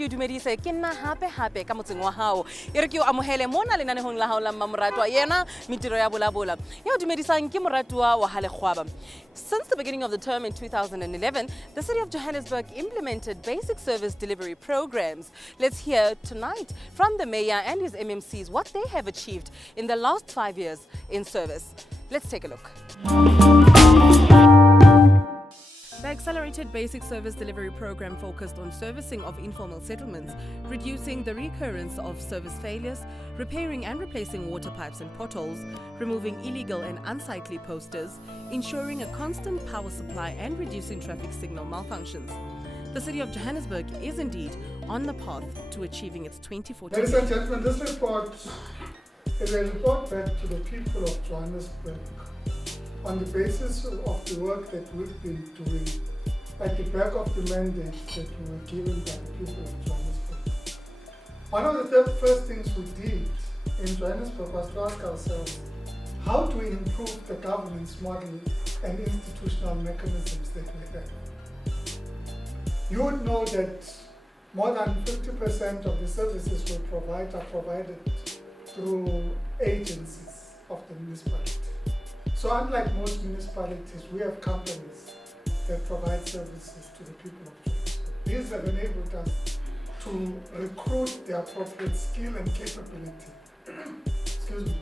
ke dumedise ke nna hape ka motseng wa hao e re ke o amohele mona lenanehong la hao la mmamoratwa yena Mintriho ya Vulavula ya o dumedisang ke moratwa wa Halekgwaba. Since the beginning of the term in 2011, the City of Johannesburg implemented basic service delivery programs. Let's hear tonight from the mayor and his MMCs what they have achieved in the last 5 years in service. Let's take a look. The accelerated basic service delivery program focused on servicing of informal settlements, reducing the recurrence of service failures, repairing and replacing water pipes and potholes, removing illegal and unsightly posters, ensuring a constant power supply and reducing traffic signal malfunctions. The City of Johannesburg is indeed on the path to achieving its 2040. Ladies and gentlemen, this report is a report back to the people of Johannesburg on the basis of the work that we've been doing at the back of the mandate that we were given by the people of Johannesburg. One of the first things we did in Johannesburg was to ask ourselves, how do we improve the governance model and institutional mechanisms that we have? You would know that more than 50% of the services we provide are provided through agencies of the municipality. So unlike most municipalities, we have companies that provide services to the people of Joburg. These have enabled us to recruit the appropriate skill and capability, excuse me,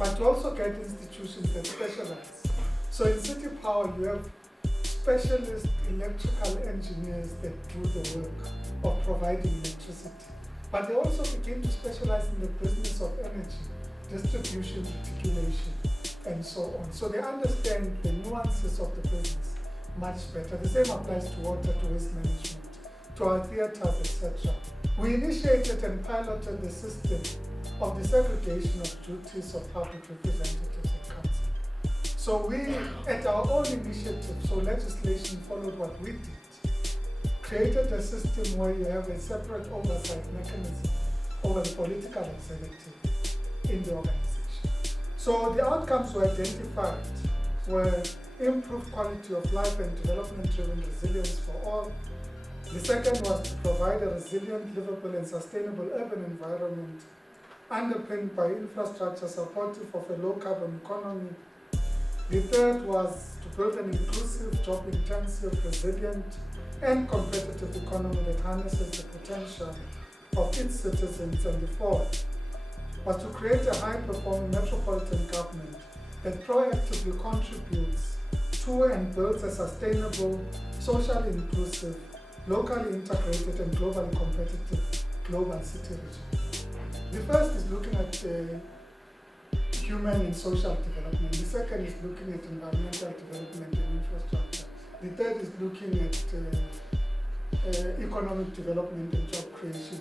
but to also get institutions that specialize. So in City Power, you have specialist electrical engineers that do the work of providing electricity, but they also begin to specialize in the business of energy, distribution, reticulation, and so on. So they understand the nuances of the business much better. The same applies to water, to waste management, to our theatres, etc. We initiated and piloted the system of the segregation of duties of public representatives in council. So we, at our own initiative, so legislation followed what we did, created a system where you have a separate oversight mechanism over the political executive in the organization. So the outcomes were identified were improved quality of life and development-driven resilience for all. The second was to provide a resilient, livable and sustainable urban environment underpinned by infrastructure supportive of a low-carbon economy. The third was to build an inclusive, job-intensive, resilient and competitive economy that harnesses the potential of its citizens. And the fourth was to create a high-performing metropolitan government that proactively contributes to and builds a sustainable, socially inclusive, locally integrated and globally competitive global city region. The first is looking at human and social development. The second is looking at environmental development and infrastructure. The third is looking at economic development and job creation.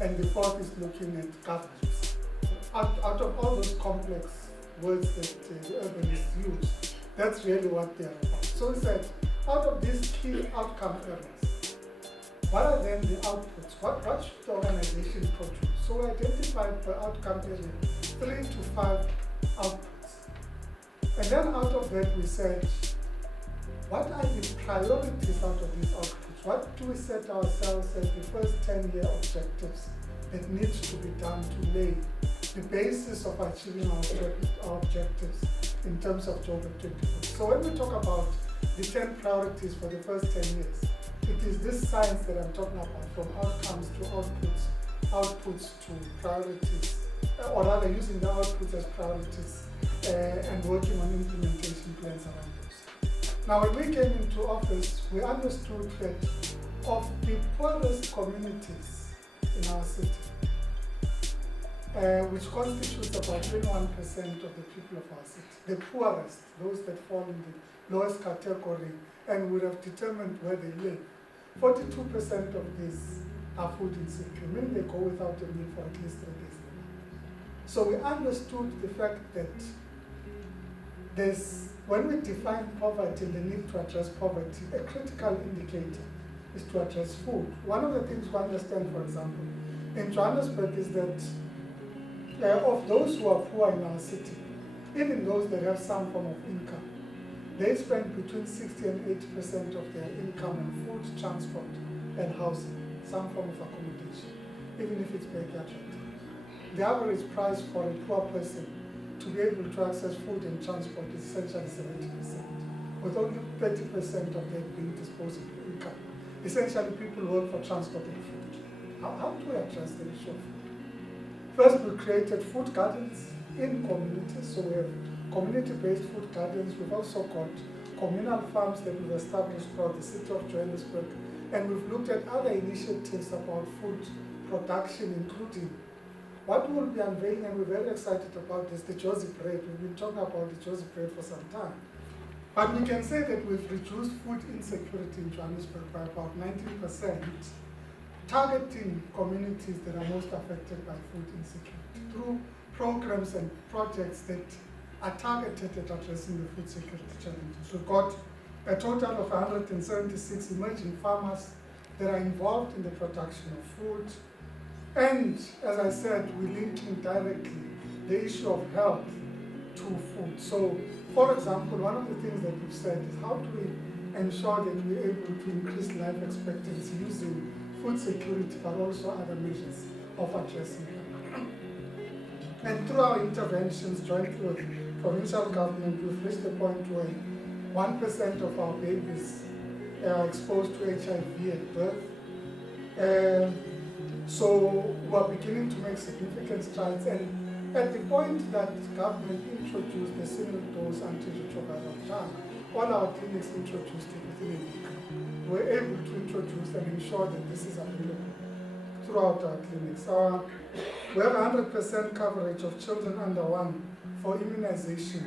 And the fourth is looking at governance. Out of all those complex words that the urbanists use, that's really what they are about. So we said, out of these key outcome areas, what are then the outputs? What should the organization produce? So we identified per outcome area 3 to 5 outputs. And then out of that we said, what are the priorities out of these outputs? What do we set ourselves as the first 10-year objectives that needs to be done to lay the basis of achieving our objectives in terms of Joburg 2040. So when we talk about the 10 priorities for the first 10 years, it is this science that I'm talking about, from outcomes to outputs to priorities, or rather using the outputs as priorities and working on implementation plans around those. Now when we came into office, we understood that of the poorest communities in our city, which constitutes about 21% of the people of our city. The poorest, those that fall in the lowest category and would have determined where they live. 42% of these are food insecure, meaning they go without a meal for at least 3 days. So we understood the fact that when we define poverty and the need to address poverty, a critical indicator is to address food. One of the things we understand, for example, in Johannesburg is that of those who are poor in our city, even those that have some form of income, they spend between 60 and 80% of their income on food, transport, and housing. some form of accommodation, even if it's backyard shelter. The average price for a poor person to be able to access food and transport is essentially 70%, with only 30% of that being disposable income. Essentially, people work for transport and food. How do we address the issue of food? First, we created food gardens in communities, so we have community-based food gardens. We've also got communal farms that we've established throughout the City of Johannesburg, and we've looked at other initiatives about food production, including what we'll be unveiling, and we're very excited about this, the Jozi bread. We've been talking about the Jozi bread for some time. But we can say that we've reduced food insecurity in Johannesburg by about 19%, targeting communities that are most affected by food insecurity through programs and projects that are targeted at addressing the food security challenges. We've got a total of 176 emerging farmers that are involved in the production of food. And as I said, we're linking directly the issue of health to food. So, for example, one of the things that we've said is how do we ensure that we're able to increase life expectancy using food security, but also other measures of addressing it. And through our interventions jointly with provincial government, we've reached the point where 1% of our babies are exposed to HIV at birth. So we're beginning to make significant strides, and at the point that government introduced the single-dose antiretroviral jab, all our clinics introduced it within a week. We're able to introduce and ensure that this is available throughout our clinics. We have 100% coverage of children under 1 for immunization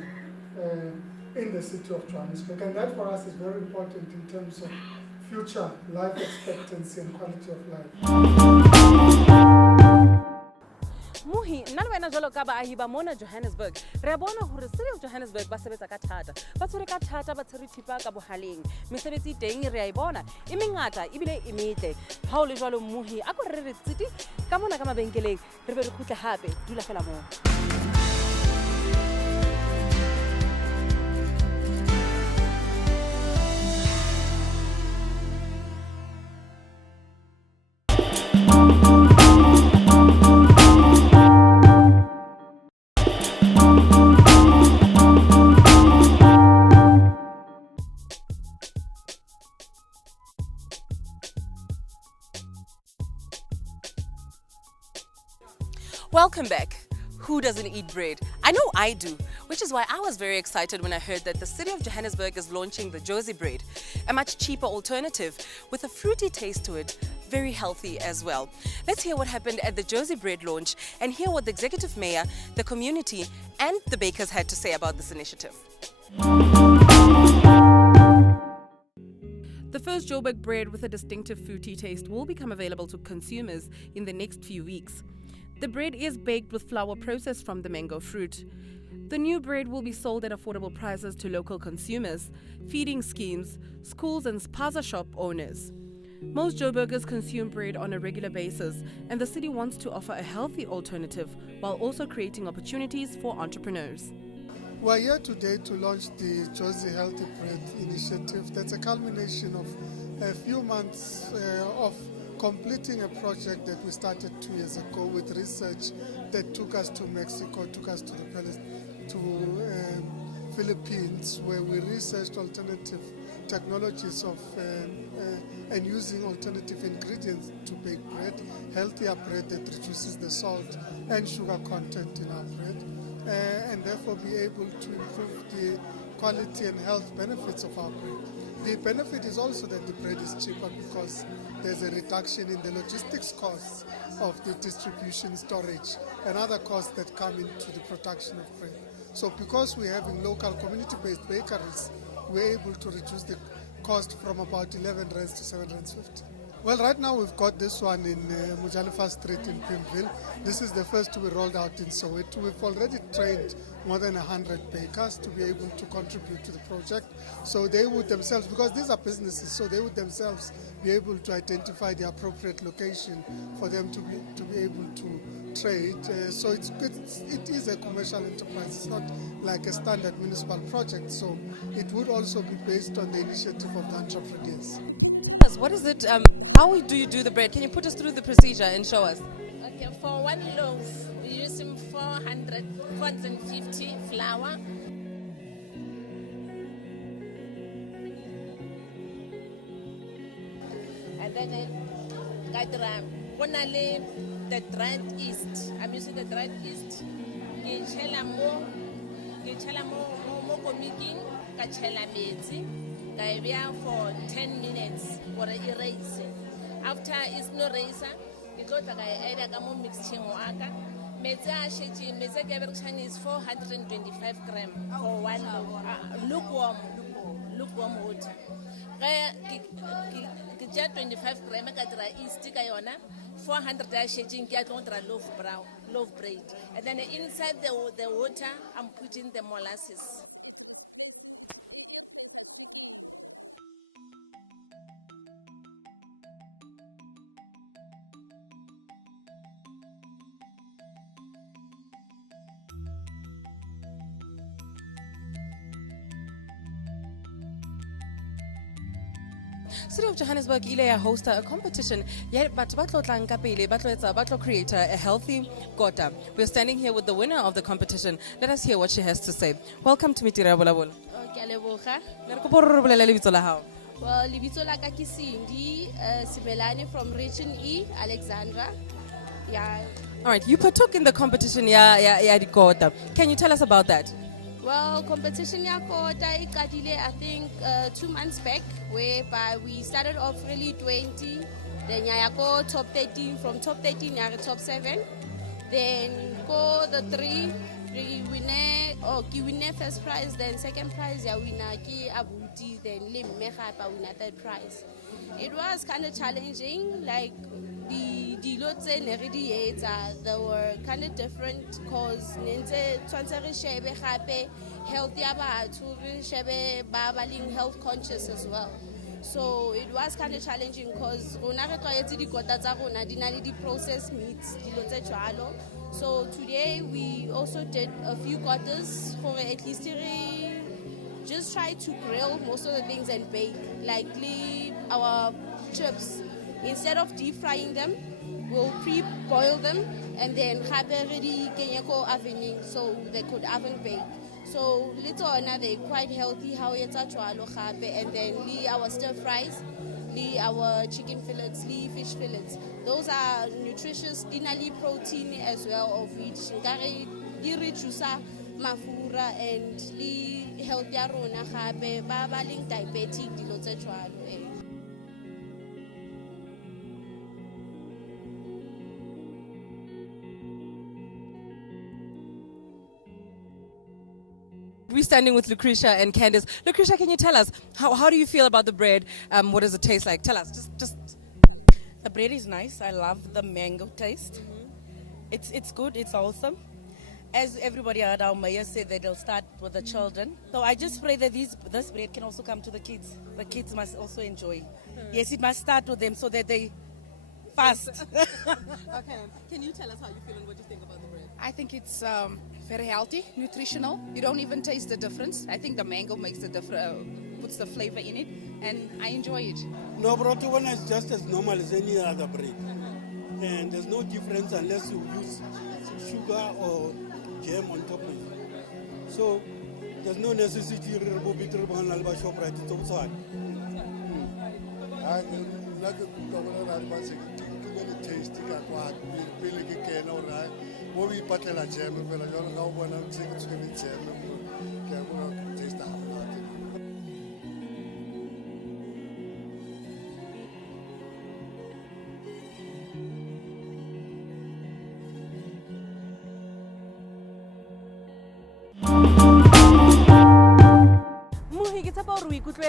in the City of Johannesburg, and that for us is very important in terms of future life expectancy and quality of life. Muhi, nna le wena jwalo ka baahi ba mona Johannesburg, re a bona hore City of Johannesburg ba sebetsa ka thata. Ba tshwere ka thata, ba tshwere thipa ka bohaleng. Mesebetsi teng re a e bona, e mengata ebile e metle. Ha o le jwalo Muhi, a ko re tsiti ka mona ka mabenkeleng, re be re khutle hape, dula fela moo. Welcome back. Who doesn't eat bread? I know I do, which is why I was very excited when I heard that the City of Johannesburg is launching the Jozi bread, a much cheaper alternative with a fruity taste to it, very healthy as well. Let's hear what happened at the Jozi bread launch and hear what the executive mayor, the community and the bakers had to say about this initiative. The first Joburg bread with a distinctive fruity taste will become available to consumers in the next few weeks. The bread is baked with flour processed from the mango fruit. The new bread will be sold at affordable prices to local consumers, feeding schemes, schools and spaza shop owners. Most Joburgers consume bread on a regular basis, and the city wants to offer a healthy alternative while also creating opportunities for entrepreneurs. We're here today to launch the Jozi Healthy Bread initiative. That's a culmination of a few months of completing a project that we started 2 years ago with research that took us to Mexico, took us to the Philippines, where we researched alternative technologies of and using alternative ingredients to bake bread, healthier bread that reduces the salt and sugar content in our bread, and therefore be able to improve the quality and health benefits of our bread. The benefit is also that the bread is cheaper because there's a reduction in the logistics costs of the distribution, storage, and other costs that come into the production of bread. So because we're having local community-based bakeries, we're able to reduce the cost from about 11 rands to 7 rands 50. Well, right now we've got this one in Vulavula Street in Pimville. This is the first to be rolled out in Soweto. We've already trained more than 100 bakers to be able to contribute to the project. So they would themselves, because these are businesses, so they would themselves be able to identify the appropriate location for them to be able to trade. So it is a commercial enterprise. It's not like a standard municipal project. So it would also be based on the initiative of the entrepreneurs. What is it How do you do the bread? Can you put us through the procedure and show us? Okay, for one loaf, we're using 450 flour. And then the dried yeast. I'm using the dried yeast. Ke tshela mo komiking, ka tshela metsi, ka e beya for 10 minutes for erase. After it's no racer, ke tlo tla ka e add ka mo mixing wa ka. Metsi a shetse, metsi ke berekisang is 425 gram for one lukewarm water. Ke ja 25 gram ka dira yeast ka yona. 400 shading loaf bread, and then inside the water I'm putting the molasses. City of Johannesburg ile ya host a competition. Yeah, but batlo tlanka pele, batlo create a healthy kota. We're standing here with the winner of the competition. Let us hear what she has to say. Welcome to Mintriho Vulavula. Okay, leboga. Ne re kopa re bolele lebitso la hao. Well, lebitso la ka ke Cindy Simelane from Region E, Alexandra. Yeah. All right, you partook in the competition ya di kota. Can you tell us about that? Well, competition ya kota ikadile I think 2 months back, whereby we started off really 20, then ya go top 13, from top 13 ya top 7, then go the 3, we win first prize, then second prize ya winner ki abuti, then le mme gape winner third prize. It was kind of challenging, like the lots and they were kind of different because healthy health conscious as well. So it was kind of challenging because processed meats. So today we also did a few quarters for at least just try to grill most of the things and bake, like our chips. Instead of deep frying them, we'll pre-boil them and then ready ovening so they could oven bake. So little or not, they're quite healthy. How and then our stir fries, our chicken fillets, fish fillets. Those are nutritious, dinnerly protein as well, of which mafura and healthier rona gape ba leng diabetic dilo tse jwalo. We're standing with Lucretia and Candice. Lucretia, can you tell us, how do you feel about the bread? What does it taste like? Tell us, just. The bread is nice. I love the mango taste. Mm-hmm. It's good, it's awesome. As everybody at our mayor said, that they'll start with the children. So I just pray that this bread can also come to the kids. The kids must also enjoy. Yes, it must start with them so that they fast. Okay, can you tell us how you feel and what you think about the bread? I think it's very healthy, nutritional. You don't even taste the difference. I think the mango makes the puts the flavor in it, and I enjoy it. No, Brotwana is just as normal as any other bread. And there's no difference unless you use sugar or jam on top of it. So there's no necessity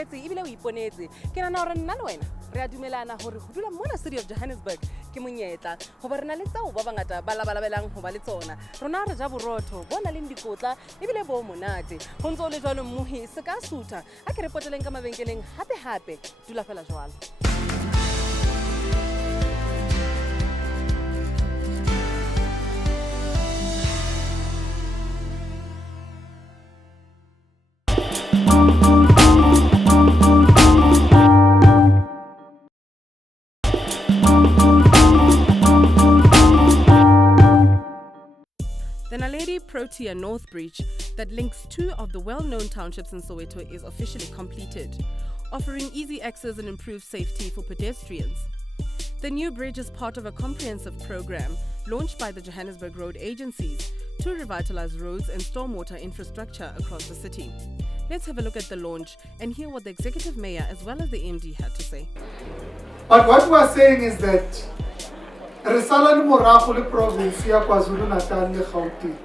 to ebile o iponetse ke nana hore nna le wena re a dumelana hore go dula mona City of Johannesburg ke monyetla go ba rena le tsao ba bangata ba labalabelang go ba le tsona rona re ja borotho bona le dikotla ebile bo monate go ntse o le jwalo mmuhi se ka sutha a ke re poteleng ka mabenkeleng hape dula fela jwalo. Naledi Protea North Bridge that links two of the well-known townships in Soweto is officially completed, offering easy access and improved safety for pedestrians. The new bridge is part of a comprehensive program launched by the Johannesburg Road agencies to revitalize roads and stormwater infrastructure across the city. Let's have a look at the launch and hear what the executive mayor as well as the MD had to say. But what we are saying is that Resala ni morago le province ya KwaZulu-Natal le Gauteng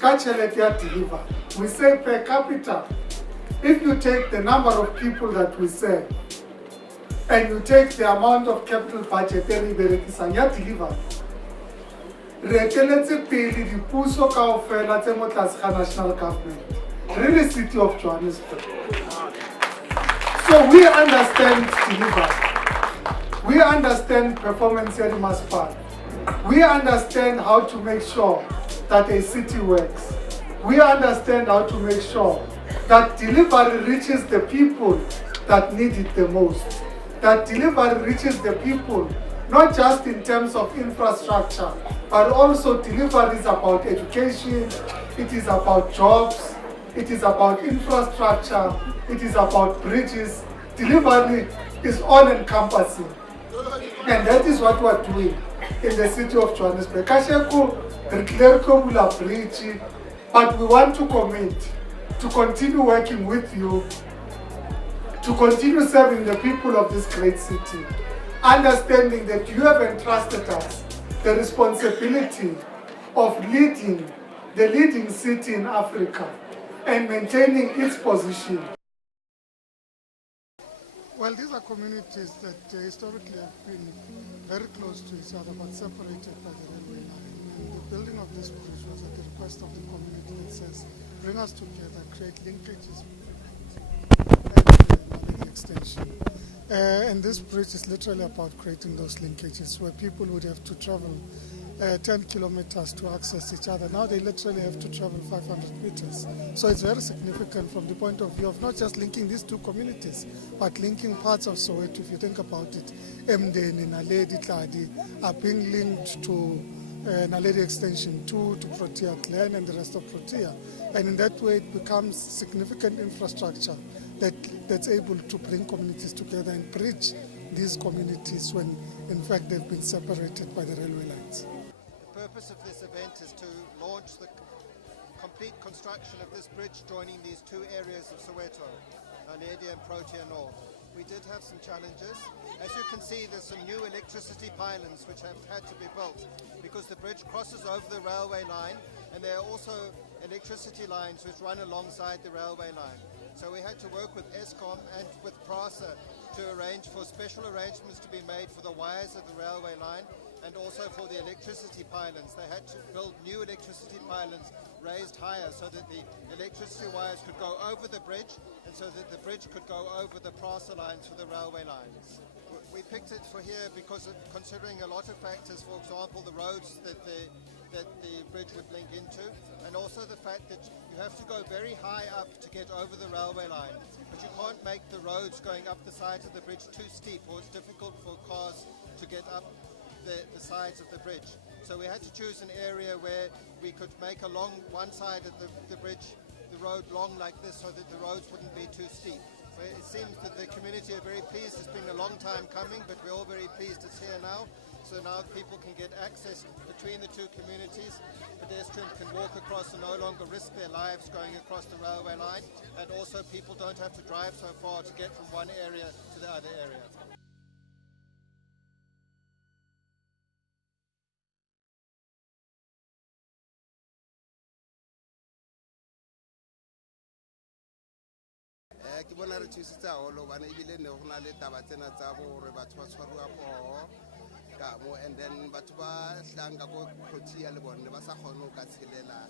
ka tšhelete ya deliver. We say per capita, if you take the number of people that we serve and you take the amount of capital budget e re berekisang ya deliver, re eteletse pele dipuso kaofela tse mo tlase ga national government, really City of Johannesburg. So we understand deliver. We understand performance at Maspa. We understand how to make sure that a city works. We understand how to make sure that delivery reaches the people that need it the most. That delivery reaches the people, not just in terms of infrastructure, but also delivery is about education, it is about jobs, it is about infrastructure, it is about bridges. Delivery is all-encompassing. And that is what we are doing in the City of Johannesburg. Kasheko Cllr Bridge, but we want to commit to continue working with you, to continue serving the people of this great city, understanding that you have entrusted us the responsibility of leading the leading city in Africa and maintaining its position. Well, these are communities that historically have been very close to each other but separated by the railway line. And the building of this bridge was at the request of the community that says, bring us together, create linkages and the extension. And this bridge is literally about creating those linkages where people would have to travel 10 kilometers to access each other. Now they literally have to travel 500 meters. So it's very significant from the point of view of not just linking these two communities, but linking parts of Soweto. If you think about it, Mdeni, Naledi, Tladi are being linked to Naledi Extension 2, to Protea Clan and the rest of Protea. And in that way it becomes significant infrastructure that's able to bring communities together and bridge these communities when in fact they've been separated by the railway lines. The purpose of this event is to launch the complete construction of this bridge joining these two areas of Soweto, Naledi and Protea North. We did have some challenges. As you can see, there's some new electricity pylons which have had to be built because the bridge crosses over the railway line, and there are also electricity lines which run alongside the railway line. So we had to work with Eskom and with PRASA to arrange for special arrangements to be made for the wires of the railway line and also for the electricity pylons. They had to build new electricity pylons raised higher so that the electricity wires could go over the bridge and so that the bridge could go over the PRASA lines for the railway lines. We picked it for here because of considering a lot of factors, for example, the roads that the bridge would link into, and also the fact that you have to go very high up to get over the railway line, but you can't make the roads going up the sides of the bridge too steep, or it's difficult for cars to get up the sides of the bridge. So we had to choose an area where we could make along one side of the bridge, the road long like this, so that the roads wouldn't be too steep. So it seems that the community are very pleased. It's been a long time coming, but we're all very pleased it's here now. So now people can get access between the two communities. Pedestrians can walk across and no longer risk their lives going across the railway line. And also people don't have to drive so far to get from one area to the other area. Ke bona re thusitse haholo hobane ebile ne go na le taba tsena tsa gore batho ba tshwaruwa poho ka mo, and then batho ba hlang ka go Protea le bone ba sa kgone go ka tshelela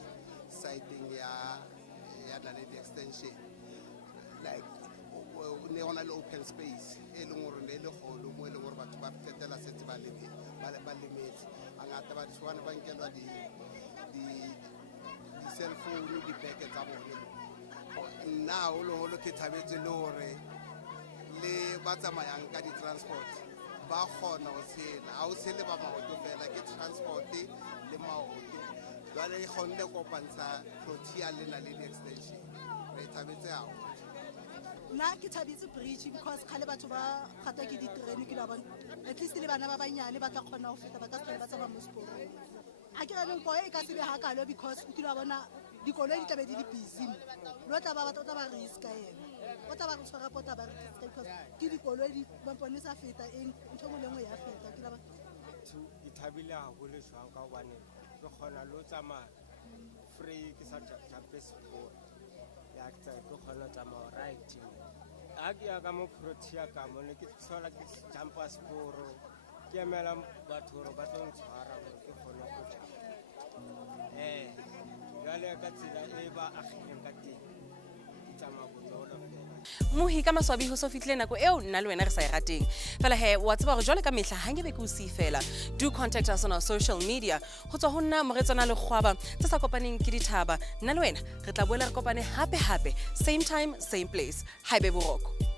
siting ya Naledi Extension, like ne go na le open space e leng gore ne le golo mo e leng gore batho ba fetela setse ba lemetse a ngata batho ba ba nkela di cell phone di beke tsa bone. Now lo ke thabetse le hore le ba tsamayang ka di transport ba kgona go tshela a o tshele ba maoto fela ke transport le maoto jwale e kgonne kopantsha Protea le na le extension re thabetse haholo. Nna ke thabetse bridge because khale batho ba gata ke diterene ke la bona at least le bana ba banyane ba tla kgona ho feta ba ka se ba tsaba mo seporong. A ke reng boe ka se be hakalo because ke la bona dikoloi di tlabe di le busy lo tla ba ba risk ena o tla ba go tshwara pota ba risk because ke dikoloi di ba pone sa feta eng ntho mo lengwe ya feta ke la ba di thabile haholo jwang ka hobane re kgona lo tsamaya free ke sa tlape seporo ya ke kgona tsamaya right a ke ya ka mo Protea ka mo ne ke tshola ke jumpa seporo ke emela batho hore ba tlo ntshwara mo ke kgona go jumpa jwale ka tsela e ba agileng ka teng ke tsamaya bonolo fela. Mohi ka maswabi ho so fitlile nako eo nna le wena re sa e rateng fela he wa tseba gore jwale ka mehla ha nkebe ke o si fela. Do contact us on our social media ho tswa ho nna Moretsana le Kgwaba tse sa kopaneng ke dithaba. Nna le wena re tla boela re kopane hape same time same place. Haebe boroko.